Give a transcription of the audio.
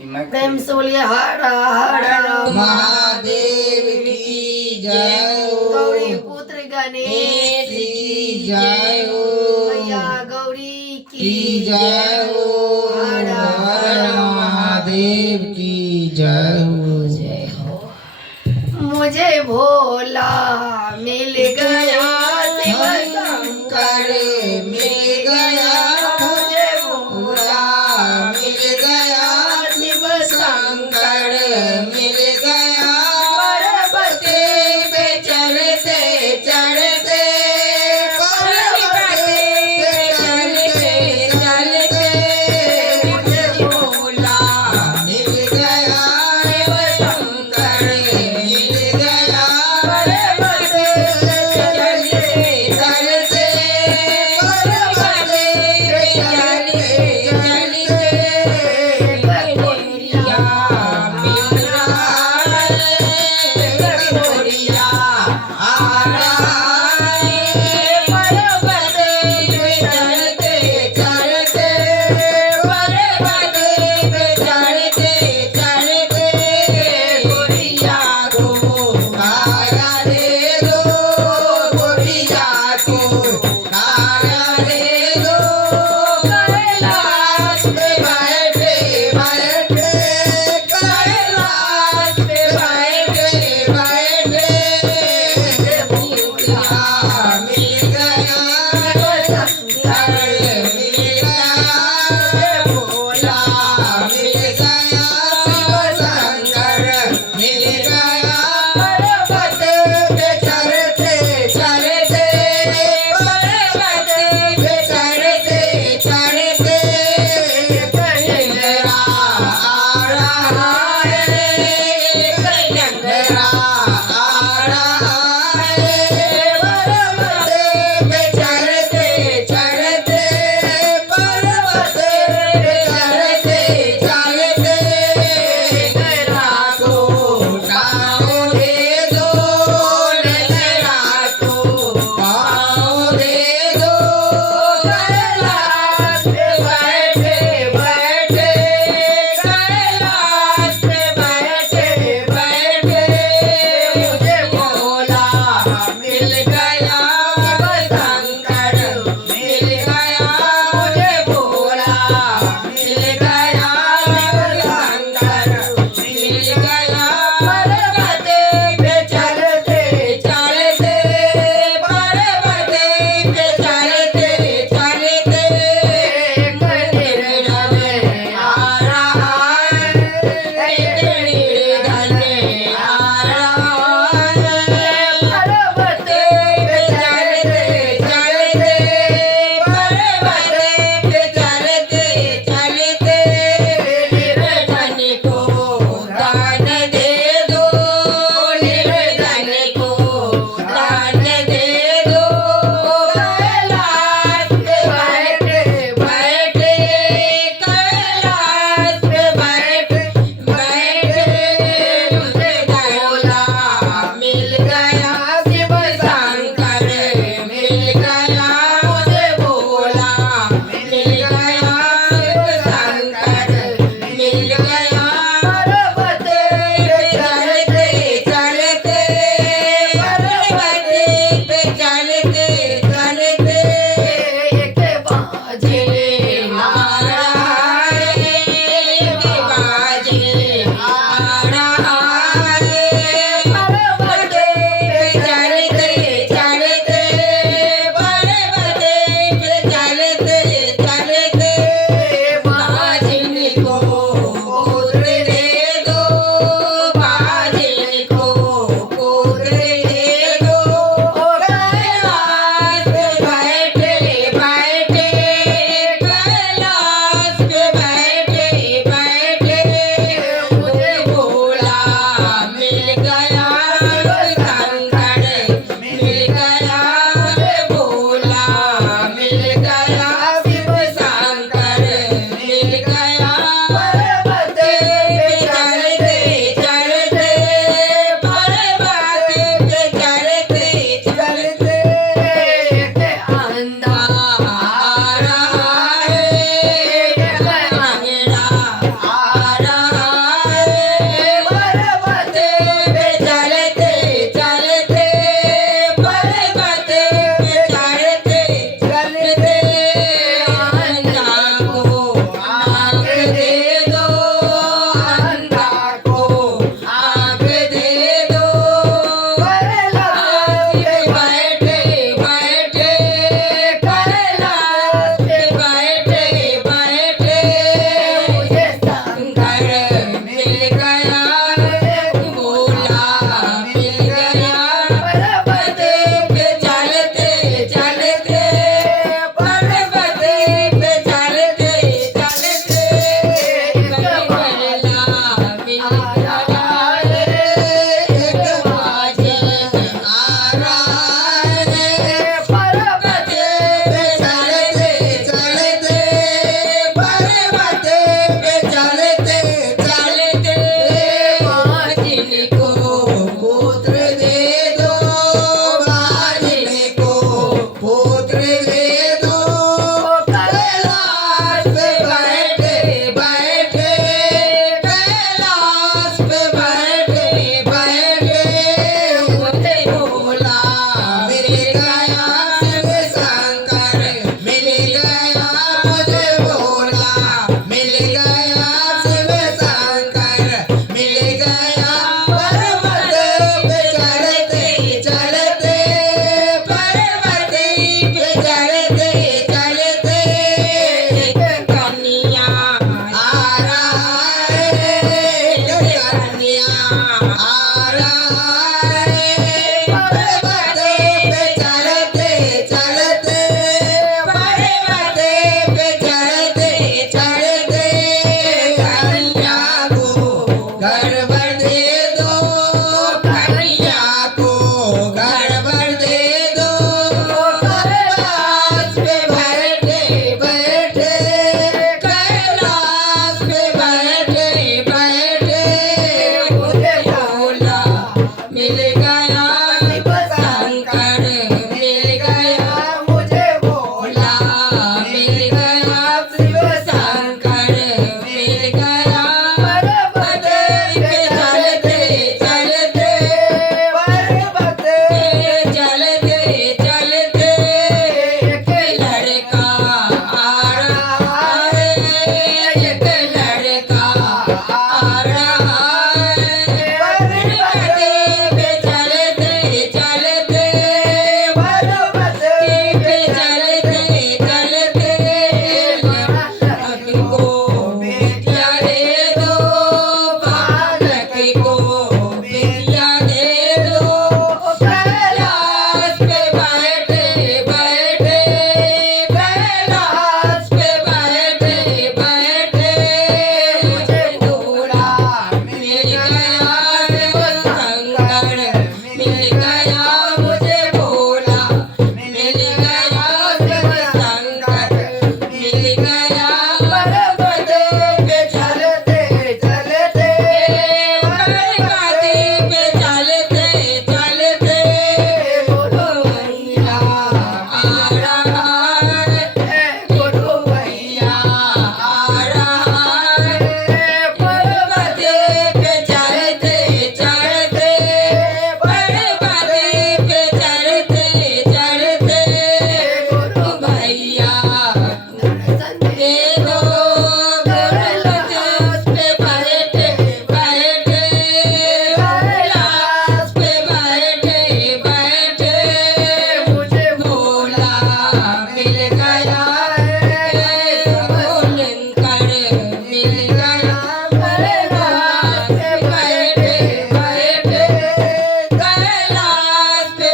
प्रेम से बोलिए हर हर महादेव की जय हो। गौरी पुत्र गणेश की जय हो। मैया गौरी की जय हो। हर हर महादेव की जय हो। मुझे भोला मिल गया शिव शंकर मिल गया। मुझे भोला मिल गया। शिव शंकर मिल गया। पर्वते पे चढ़ते चढ़ते पर्वते पे चढ़ते चढ़ते मुझे भोला मिल गया। शिव शंकर मिल गया। पर्वते पे चढ़ते चढ़ते पर्वते पे चढ़ते चढ़ते कटोरिया मिल रहा है। कटोरिया आ रहा है। पर्वते पे चढ़ते चढ़ते पर्वते पे चढ़ते चढ़ते गोरिया को खाया रे दो। गोरिया को खाया रे दो। कैलाश पे बैठे बैठे कैलाश पे बैठे बैठे भूला मिल गया। शंकर मिल गया। भोला मिल गया। शिव शंकर मिल गया। पर्वत पे चढ़ते चढ़ते पर्वत पे चढ़ते चढ़ते कंजरा आ रहा है। कंजरा आ रहा है। पर्वत पे चढ़ते चढ़ते पर्वत पे चढ़ते चढ़ते नैना को पाँव दे दो। नैना को पाँव दे दो। कैलाश पे बैठे बैठे कैलाश पे बैठे बैठे मुझे भोला मिल गया। शंकर मिल गया। मुझे भोला मिल गया। शंकर मिल गया। पर्वत पे चढ़ते चढ़ते पर्वत पे चढ़ते चढ़ते निर्जन आ रहा है। निर्जन आ रहा है। पर्वत पे चढ़ते चढ़ते पर्वत पे चढ़ते चढ़ते निर्जन को दान दे दो। निर्जन को दान दे दो। कैलाश पे बैठे बैठे कैलाश पे बैठे बैठे मुझे भोला मिल गया। शिव शंकर मिल गया। मुझे भोला मिल गया। शिव शंकर मिल गया। पर्वत पे चढ़ते चढ़ते पर्वत पे चढ़ते चढ़ते एक बाजे आ रहा है। एक बाजे आ रहा है। पर्वत पे चढ़ते चढ़ते पर्वत पे चढ़ते चढ़ते बाजिन को पुत्र दे दो। बाजिन को पुत्र दे दो। कैलाश पे बैठे बैठे कैलाश पे बैठे बैठे मुझे भोला मिल गया। शंकर मिल गया। मुझे भोला मिल गया। शिव शंकर मिल गया। पर्वत पे चढ़ते चढ़ते पर्वत पे चढ़ते चढ़ते अंधा आ रहा है। अंधेरा आ रहा दे दो अंधा को आँख दे दो कैलाश पे बैठे बैठे कैलाश पे बैठे बैठे मुझे संग घर मिल गया भोला मिल गया पर्वत पे चलते चलते पर्वत पे चलते चलते भोला मिल गया एक बाजन आ रहा है पर्वत पे चलते चलते पर्वत पे चलते चलते बाजिन को पुत्र दे दो बाजिन को पुत्र दे दो कैलाश पे बैठे बैठे कैलाश पे बैठे बैठे मुझे भोला मिल गया शिव शंकर मिल गया मुझे भोला मिल गया शिव शंकर मिल गया पर्वत पे चलते चलते पर्वत पे चलते चलते एक कन्या आ रहा है कन्या आ रहा है पर्वत पे चलते चलते पर्वत पे चलते चलते कन्या को घर भर दे दो कन्या को घर भर दे दो कैलाश पे बैठे बैठे कैलाश पे बैठे बैठे मुझे भोला मिल गया शिव शंकर मिल गया मुझे भोला भोला मिल गया शिव शंकर मिल गया पर्वत पे चलते चलते पर्वत पे चलते चलते एक लड़का आ रहा है एक लड़का आ रहा है पर्वत पे चलते चलते पर्वत पे चलते चलते बालक को बेटियां दे दो बालक को बेटियां दे दो कैलाश पे बैठे बैठे कैलाश पे बैठे बैठे मुझे भोला मिल गया शिव शंकर मिल गया मुझे भोला मिल गया शिव शंकर मिल गया पर्वत पे चलते चलते पर्वत पे चलते चलते भैया आ रहा है गुरु भैया आ रहा है पर्वत पे चलते चलते पर्वत पे चलते चलते गुरु भैया दे दो कैलाश पे बैठे बैठे कैलाश पे बैठे बैठे मुझे भोला मिल गया भोलंकर मिल गया कैलाश पे बैठे बैठे कैलाश पे